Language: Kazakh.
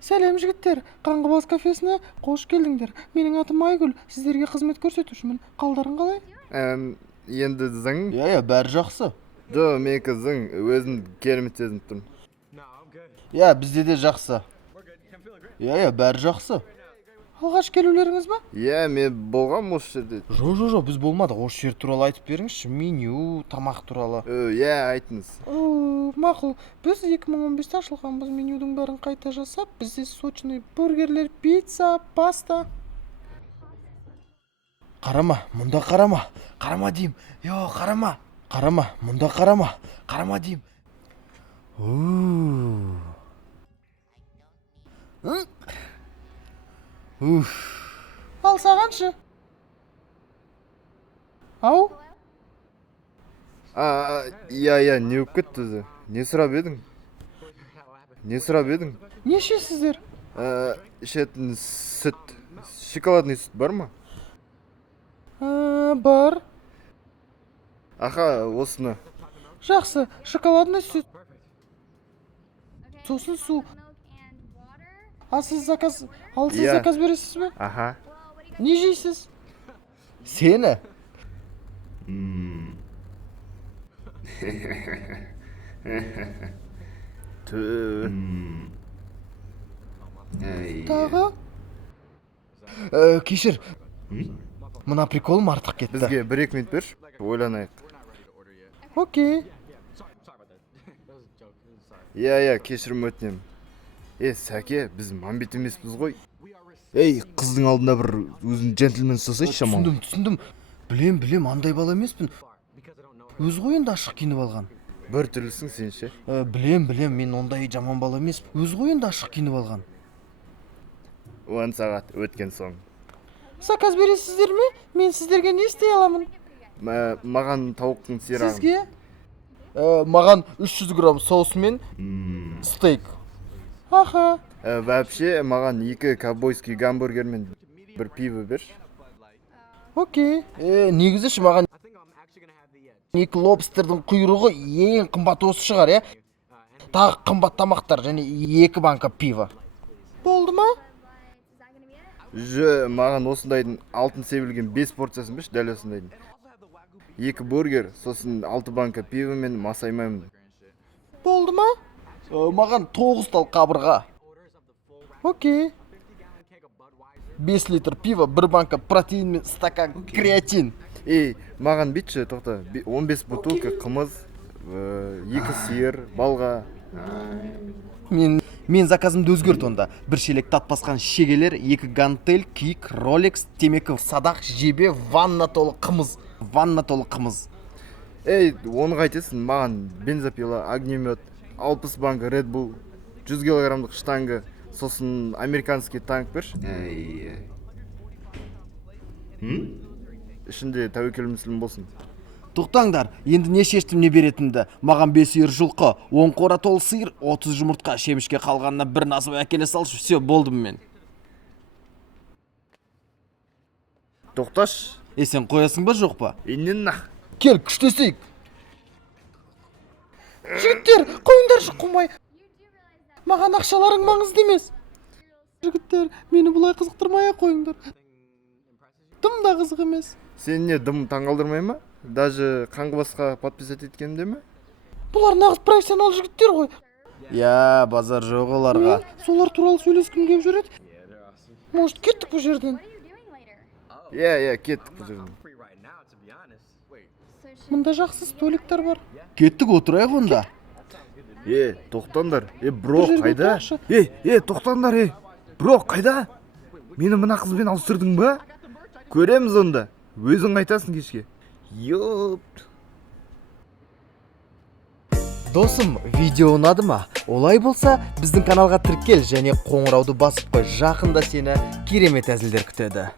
Сәлем жігіттер, Қаңғыбас кафесіне қош келдіңдер. Менің атым Айгүл, сіздерге қызмет көрсетушімін. Қалдарың қалай? Енді зың? Бәрі жақсы. Менікі зың, өзін керемет сезініп тұрмын. Бізде де жақсы. Бәрі жақсы. Алғаш келулеріңіз ба? Мен болғам осы жерде. Жоқ, біз болмадық. Осы жер туралы айтып беріңізші, меню, тамақ туралы. Айтыңыз. Мақұл, біз 2015-те ашылғанбыз. Менюдің бәрін қайта жасап, бізде сочный бургерлер, пицца, паста. Қарама, мұнда қарама. Қарама дейм. Қарама. Қарама, мұнда қарама. Қарама дейм. Ал сағаншы? Ау? Не өп кетті өзі? Не сұрап едің? Не ішесіздер? Ішетін сүт, шоколадный сүт бар ма? Бар. Аха, осыны. Жақсы, шоколадный сүт. Сосын су. Сіз заказ бересіз бе? Аха. Не жейсіз? Сені? Тағы? Кешір. Мына приколым артық кетті. Бізге 1-2 минут берші, ойланайық. Окей. Кешірім өтінемін. Сәке, біз мамбет емеспіз ғой. Қыздың алдында бір өзін джентльмен ұстасайшы шамалы. Түсіндім. Білем, андай бала емеспін. Өз қойында ашық киініп алған. Бір түрлісің сен ше? Білем, мен ондай жаман бала емеспін. Өз қойында ашық киініп алған. 10 сағат өткен соң. Заказ бересіздер ме? Мен сіздерге не істей аламын? Маған тауықтың сирағын. Сізге? Маған 300 грамм соус мен стейк. Аха. Вообще, маған 2 ковбойский гамбургер мен 1 пиво берші. Окей. Негізі маған 2 лобстердің құйрығы ең қымбат осы шығар, Тағы қымбат тамақтар және 2 банка пиво. Болды ма? Маған осындайдың алтын себілген 5 порциясын берші, дәл осындайдың. 2 бургер, сосын 6 банка пиво мен масаймаймын. Болды ма? Маған 9 тал қабырға. Окей. 5 литр пиво, 1 банка протеин мен стакан креатин. Маған битші, тоқта, 15 бутылка қымыз, 2 сиыр, балға. Мен заказымды өзгерт онда. 1 шелек тат басқан шегелер, 2 гантель, киік, ролекс, темекі, садақ, жебе, ванна толы қымыз. Оны қайтесің, маған бензопила, огнемет, 60 банка Red Bull, 100 килограммдық штанга, сосын американский танк берші. Ішінде тәуекел мүсілім болсын. Тоқтаңдар, енді не шештім не беретінді. Маған 5 сиыр жылқы, 10 қора толы сиыр, 30 жұмыртқа, шемішке қалғанына 1 насып әкеле салшы, все, болдым мен. Тоқташ. Сен қоясың ба жоқ па? Нақ. Кел, күштесейік. Жігіттер, қойыңдаршы қумай. Маған ақшаларың маңызды емес. Жігіттер, мені бұлай қызықтырмай қойыңдар. Дым да қызық емес. Сен не, дым таңғалдырмай ма? Даже Қаңғыбасқа подписать еткенде ме? Бұлар нағыз профессионал жігіттер ғой. Базар жоқ оларға. Солар туралы сөйлескім келіп жүреді. Может, кеттік бұл жерден? Кеттік бұл жерден. Мұнда жақсы столиктар бар. Кеттік, отырайық онда. Тоқтандар. Бро, Бір жерге қайда? отырайықшы. Тоқтандар, Бро, қайда? Мені мына қызбен алыстырдың ба? Көреміз онда. Өзің қайтасың кешке. Досым, видео ұнады ма? Олай болса, біздің каналға тіркел және қоңырауды басып қой. Жақында сені керемет әзілдер күтеді.